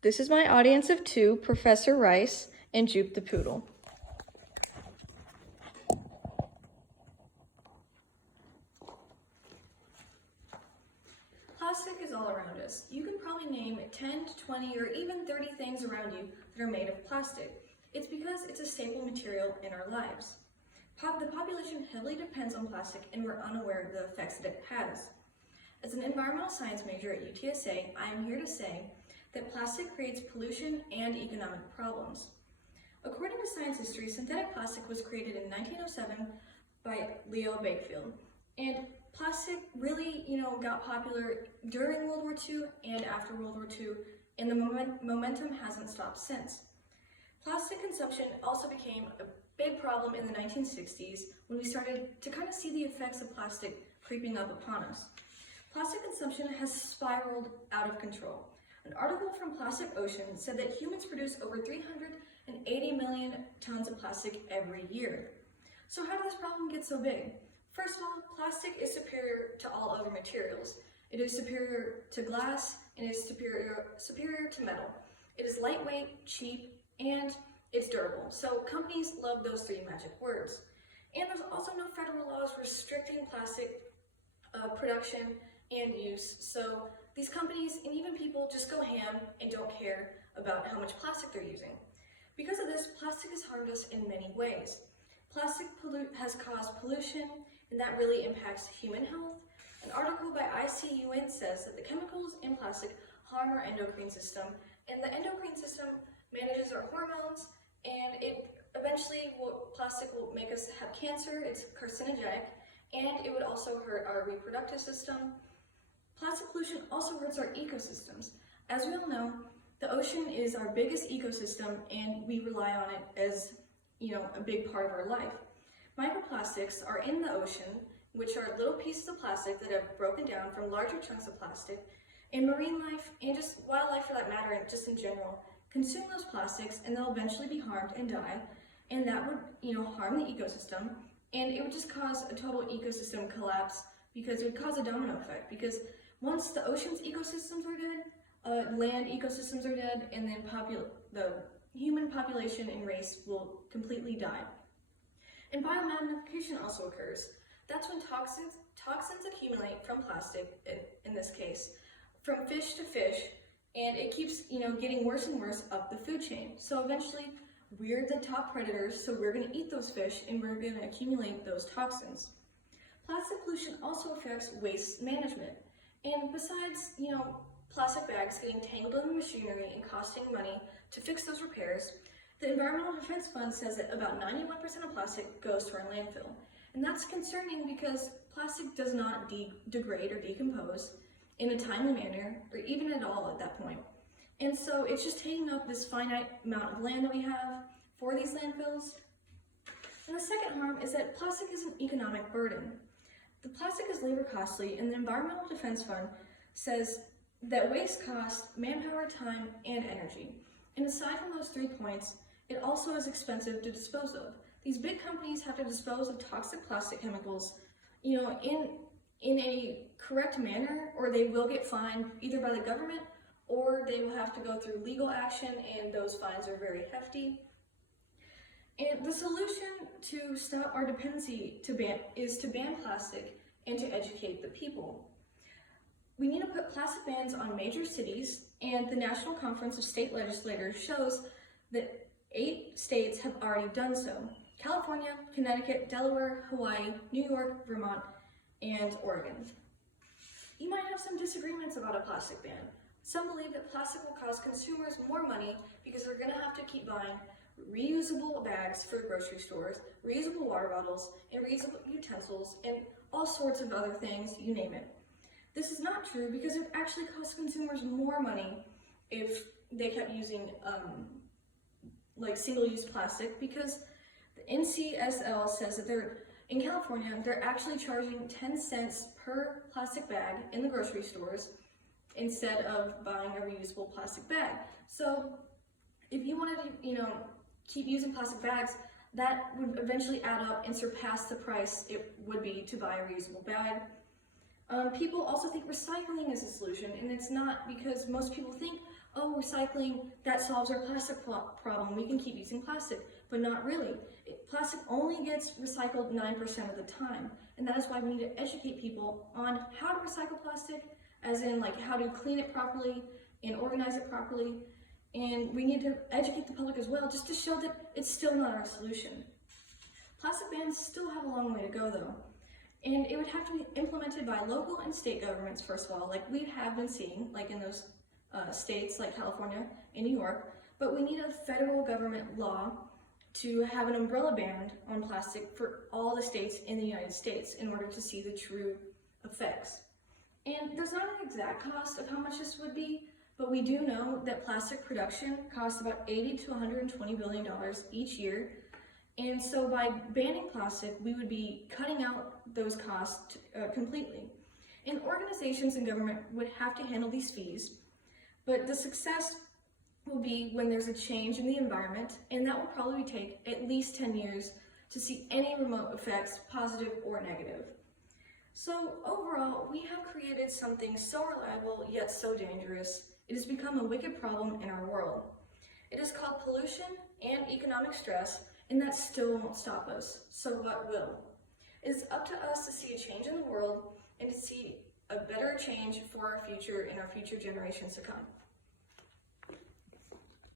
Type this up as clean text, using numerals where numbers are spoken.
This is my audience of two, Professor Rice and Jupe the Poodle. Plastic is all around us. You can probably name 10 to 20 or even 30 things around you that are made of plastic. It's because it's a staple material in our lives. The population heavily depends on plastic and we're unaware of the effects that it has. As an environmental science major at UTSA, I am here to say that plastic creates pollution and economic problems. According to science history, synthetic plastic was created in 1907 by Leo Bakefield. And plastic really, got popular during World War II and after World War II, and the momentum hasn't stopped since. Plastic consumption also became a big problem in the 1960s when we started to kind of see the effects of plastic creeping up upon us. Plastic consumption has spiraled out of control. An article from Plastic Ocean said that humans produce over 380 million tons of plastic every year. So how did this problem get so big? First of all, plastic is superior to all other materials. It is superior to glass and it is superior to metal. It is lightweight, cheap, and it's durable. So companies love those three magic words. And there's also no federal laws restricting plastic production and use. So these companies and even people just go ham and don't care about how much plastic they're using. Because of this, plastic has harmed us in many ways. Plastic has caused pollution, and that really impacts human health. An article by ICUN says that the chemicals in plastic harm our endocrine system, and the endocrine system manages our hormones, and plastic will make us have cancer. It's carcinogenic, and it would also hurt our reproductive system. Plastic pollution also hurts our ecosystems. As we all know, the ocean is our biggest ecosystem, and we rely on it as a big part of our life. Microplastics are in the ocean, which are little pieces of plastic that have broken down from larger chunks of plastic, and marine life, and just wildlife for that matter, and just in general, consume those plastics and they'll eventually be harmed and die, and that would harm the ecosystem, and it would just cause a total ecosystem collapse because it would cause a domino effect, because once the ocean's ecosystems are dead, land ecosystems are dead, and then the human population and race will completely die. And biomagnification also occurs. That's when toxins accumulate from plastic, in this case, from fish to fish, and it keeps getting worse and worse up the food chain. So eventually, we're the top predators, so we're going to eat those fish and we're going to accumulate those toxins. Plastic pollution also affects waste management. And besides, plastic bags getting tangled in the machinery and costing money to fix those repairs, the Environmental Defense Fund says that about 91% of plastic goes to our landfill. And that's concerning because plastic does not degrade or decompose in a timely manner, or even at all at that point. And so it's just taking up this finite amount of land that we have for these landfills. And the second harm is that plastic is an economic burden. The plastic is labor costly, and the Environmental Defense Fund says that waste costs manpower, time, and energy. And aside from those 3 points, it also is expensive to dispose of. These big companies have to dispose of toxic plastic chemicals, in a correct manner, or they will get fined either by the government or they will have to go through legal action, and those fines are very hefty. And the solution to stop our dependency is to ban plastic and to educate the people. We need to put plastic bans on major cities, and the National Conference of State Legislators shows that 8 states have already done so: California, Connecticut, Delaware, Hawaii, New York, Vermont, and Oregon. You might have some disagreements about a plastic ban. Some believe that plastic will cost consumers more money because they're going to have to keep buying reusable bags for grocery stores, reusable water bottles, and reusable utensils, and all sorts of other things, you name it. This is not true because it actually costs consumers more money if they kept using single-use plastic, because the NCSL says that in California, they're actually charging 10 cents per plastic bag in the grocery stores instead of buying a reusable plastic bag. So if you wanted to, keep using plastic bags, that would eventually add up and surpass the price it would be to buy a reusable bag. People also think recycling is a solution, and it's not, because most people think, oh, recycling, that solves our plastic problem, we can keep using plastic, but not really. Plastic only gets recycled 9% of the time, and that is why we need to educate people on how to recycle plastic, as in like how to clean it properly and organize it properly, and we need to educate the public as well, just to show that it's still not our solution. Plastic bans still have a long way to go though, and it would have to be implemented by local and state governments first of all, like we have been seeing, like in those states like California and New York, but we need a federal government law to have an umbrella ban on plastic for all the states in the United States in order to see the true effects. And there's not an exact cost of how much this would be, but we do know that plastic production costs about $80 to $120 billion each year. And so by banning plastic, we would be cutting out those costs completely. And organizations and government would have to handle these fees, but the success will be when there's a change in the environment, and that will probably take at least 10 years to see any remote effects, positive or negative. So overall, we have created something so reliable yet so dangerous. It has become a wicked problem in our world. It is called pollution and economic stress, and that still won't stop us. So what will? It is up to us to see a change in the world and to see a better change for our future and our future generations to come.